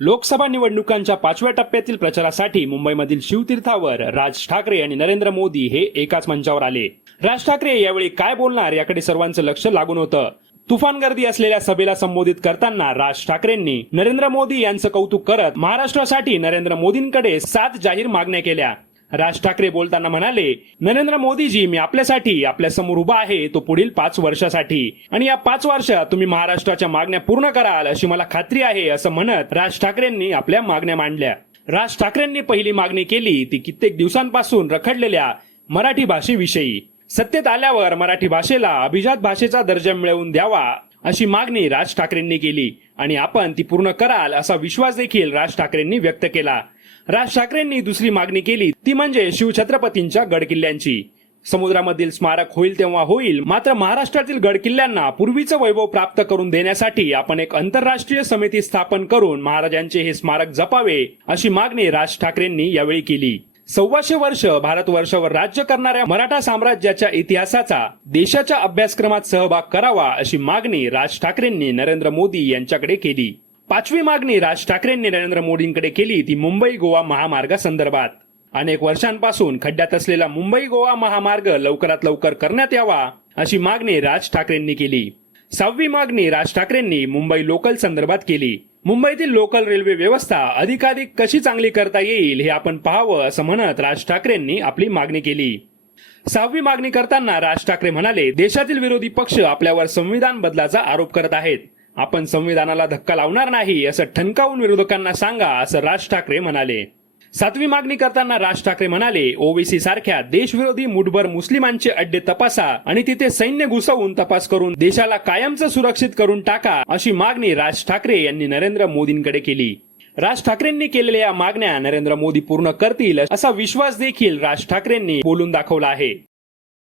लोकसभा निवडणुकांच्या पाचव्या टप्प्यातील प्रचारासाठी मुंबईमधील शिवतीर्थावर राज ठाकरे आणि नरेंद्र मोदी हे एकाच मंचावर आले. राज ठाकरे यावेळी काय बोलणार याकडे सर्वांचं लक्ष लागून होतं. तुफान गर्दी असलेल्या सभेला संबोधित करताना राज ठाकरेंनी नरेंद्र मोदी यांचं कौतुक करत महाराष्ट्रासाठी नरेंद्र मोदींकडे सात जाहीर मागण्या केल्या. राज ठाकरे बोलताना म्हणाले नरेंद्र मोदीजी मी आपल्यासाठी आपल्यासमोर उभा आहे तो पुढील पाच वर्षासाठी. आणि या पाच वर्षात तुम्ही महाराष्ट्राच्या मागण्या पूर्ण कराल अशी मला खात्री आहे असं म्हणत राज ठाकरेंनी आपल्या मागण्या मांडल्या. राज ठाकरेंनी पहिली मागणी केली ती कित्येक दिवसांपासून रखडलेल्या मराठी भाषेविषयी. सत्तेत आल्यावर मराठी भाषेला अभिजात भाषेचा दर्जा मिळवून द्यावा अशी मागणी राज ठाकरेंनी केली. आणि आपण ती पूर्ण कराल असा विश्वास देखील राज ठाकरेंनी व्यक्त केला. राज ठाकरेंनी दुसरी मागणी केली ती म्हणजे शिवछत्रपतींच्या गडकिल्ल्यांची. समुद्रामधील स्मारक होईल तेव्हा होईल मात्र महाराष्ट्रातील गडकिल्ल्यांना पूर्वीचं वैभव प्राप्त करून देण्यासाठी आपण एक आंतरराष्ट्रीय समिती स्थापन करून महाराजांचे हे स्मारक जपावे अशी मागणी राज ठाकरेंनी यावेळी केली. सव्वाशे वर्ष भारतवर्षावर राज्य करणाऱ्या मराठा साम्राज्याच्या इतिहासाचा देशाच्या अभ्यासक्रमात सहभाग करावा अशी मागणी राज ठाकरेंनी नरेंद्र मोदी यांच्याकडे केली. पाचवी मागणी राज ठाकरेंनी नरेंद्र मोदींकडे केली ती मुंबई गोवा महामार्गासंदर्भात अनेक वर्षांपासून खड्ड्यात असलेला मुंबई गोवा महामार्ग लवकरात लवकर करण्यात यावा अशी मागणी राज ठाकरेंनी केली. सहावी मागणी राज ठाकरेंनी मुंबई लोकल संदर्भात केली. मुंबईतील लोकल रेल्वे व्यवस्था अधिकाधिक कशी चांगली करता येईल हे आपण पाहावं असं म्हणत राज ठाकरेंनी आपली मागणी केली. सहावी मागणी करताना राज ठाकरे म्हणाले देशातील विरोधी पक्ष आपल्यावर संविधान बदलाचा आरोप करत आहेत. आपण संविधानाला धक्का लावणार नाही असं ठणकावून विरोधकांना सांगा असं राज ठाकरे म्हणाले. सातवी मागणी करताना राज ठाकरे म्हणाले ओबीसी सारख्या देशविरोधी मुठभर मुस्लिमांचे अड्डे तपासा आणि तिथे सैन्य घुसवून तपास करून देशाला कायमचं सुरक्षित करून टाका अशी मागणी राज ठाकरे यांनी नरेंद्र मोदींकडे केली. राज ठाकरेंनी केलेल्या या मागण्या नरेंद्र मोदी पूर्ण करतील असा विश्वास देखील राज ठाकरेंनी बोलून दाखवला आहे.